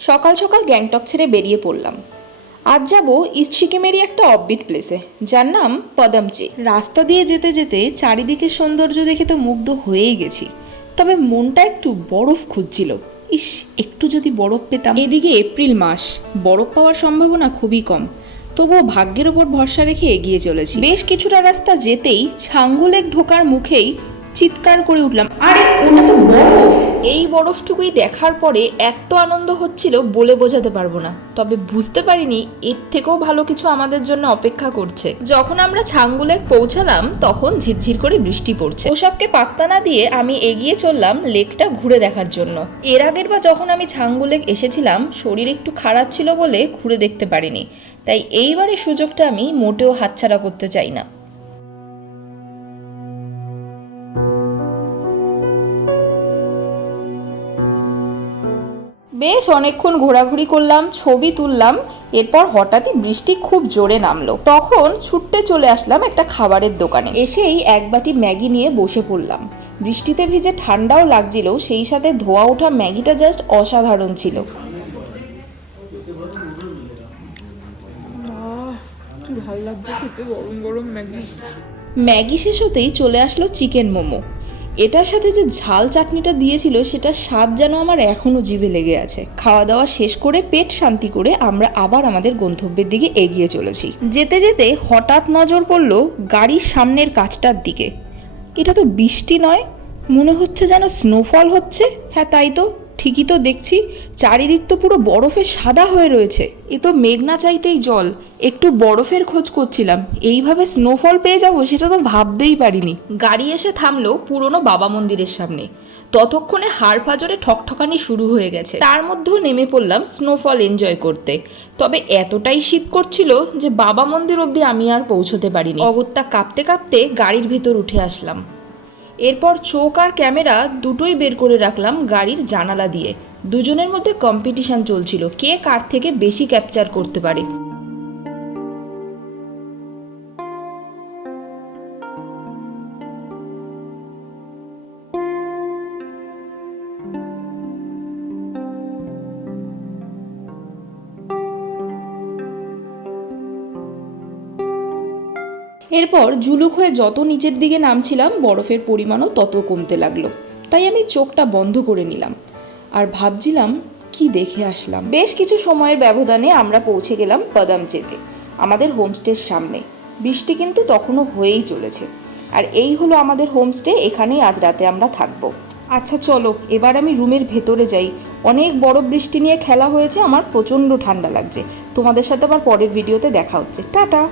সকাল সকাল গ্যাংটক ছেড়ে বেরিয়ে পড়লাম। আজ যাব ইস্ট সিকিমেরই একটা অফবিট প্লেসে যার নাম পদমচে। রাস্তা দিয়ে যেতে যেতে চারিদিকের সৌন্দর্য দেখে তো মুগ্ধ হয়েই গেছি। তবে মনটা একটু বরফ খুঁজছিল। ইস একটু যদি বরফ পেতাম। এদিকে এপ্রিল মাস বরফ পাওয়ার সম্ভাবনা খুবই কম। তবুও ভাগ্যের ওপর ভরসা রেখে এগিয়ে চলেছি। বেশ কিছুটা রাস্তা যেতেই ছাঙ্গুলেক ঢোকার মুখেই চিৎকার করে উঠলাম। আরে, ওটা তো বরফ। এই বরফটুকুই দেখার পরে এত আনন্দ হচ্ছিল বলে বোঝাতে পারব না। তবে বুঝতে পারিনি এর থেকেও ভালো কিছু আমাদের জন্য অপেক্ষা করছে। যখন আমরা ছাঙ্গুলেক পৌঁছালাম, তখন ঝিরঝির করে বৃষ্টি পড়ছে। ওসবকে পাত্তা না দিয়ে আমি এগিয়ে চললাম লেকটা ঘুরে দেখার জন্য। এর আগের বা যখন আমি ছাঙ্গুলেক এসেছিলাম, শরীর একটু খারাপ ছিল বলে ঘুরে দেখতে পারিনি। তাই এইবারে সুযোগটা আমি মোটেও হাতছাড়া করতে চাই না। বেশ অনেকক্ষণ ঘোরাঘুরি করলাম ছবি তুললাম এরপর হঠাৎই বৃষ্টি খুব জোরে নামলো। তখন ছুটতে চলে আসলাম একটা খাবারের দোকানে। এসেই এক বাটি ম্যাগি নিয়ে বসে পড়লাম। বৃষ্টিতে ভিজে ঠান্ডাও লাগছিল সেই সাথে ধোয়া ওঠা ম্যাগিটা জাস্ট অসাধারণ ছিল। ভালো লাগছে খেতে গরম গরম ম্যাগি। ম্যাগি শেষ হতেই চলে আসলো চিকেন মোমো। এটার সাথে যে ঝাল চাটনিটা দিয়েছিল, সেটা স্বাদ যেন আমার এখনও জিভে লেগে আছে। খাওয়া দাওয়া শেষ করে পেট শান্তি করে আমরা আবার আমাদের গন্তব্যের দিকে এগিয়ে চলেছি। যেতে যেতে হঠাৎ নজর পড়ল গাড়ির সামনের কাছটার দিকে। এটা তো বৃষ্টি নয়, মনে হচ্ছে যেন স্নোফল হচ্ছে। হ্যাঁ তাই তো। ঠিকই তো দেখছি, চারিদিক তো পুরো বরফে সাদা হয়ে রয়েছে। এ তো মেঘ না চাইতেই জল, একটু বরফের খোঁজ করছিলাম, এইভাবে স্নোফল পেয়ে যাব সেটা তো ভাবতেই পারিনি। গাড়ি এসে থামলো পুরনো বাবা মন্দিরের সামনে। ততক্ষণে হাড় পাজরে ঠকঠকানি শুরু হয়ে গেছে। তার মধ্যেও নেমে পড়লাম স্নোফল এনজয় করতে। তবে এতটাই শীত করছিল যে বাবা মন্দির অবধি আমি আর পৌঁছতে পারিনি। অগত্যা কাঁপতে কাঁপতে গাড়ির ভেতর উঠে আসলাম। এরপর চোখ আর ক্যামেরা দুটোই বের করে রাখলাম গাড়ির জানালা দিয়ে। দুজনের মধ্যে কম্পিটিশান চলছিল, কে কার থেকে বেশি ক্যাপচার করতে পারে। এরপর জুলুক হয়ে যত নিচের দিকে নামছিলাম, বরফের পরিমাণও তত কমতে লাগল। তাই আমি চোখটা বন্ধ করে নিলাম আর ভাবছিলাম, কি দেখে আসলাম? বেশ কিছু সময়ের ব্যবধানে আমরা পৌঁছে গেলাম পদামচেতে আমাদের হোমস্টের সামনে। বৃষ্টি কিন্তু তখনও হয়েই চলেছে আর এই হলো আমাদের হোমস্টে, এখানেই আজ রাতে আমরা থাকব। আচ্ছা চলো, এবার আমি রুমের ভেতরে যাই। অনেক বড় বৃষ্টি নিয়ে খেলা হয়েছে, আমার প্রচণ্ড ঠান্ডা লাগছে। তোমাদের সাথে আবার পরের ভিডিওতে দেখা হচ্ছে। টাটা!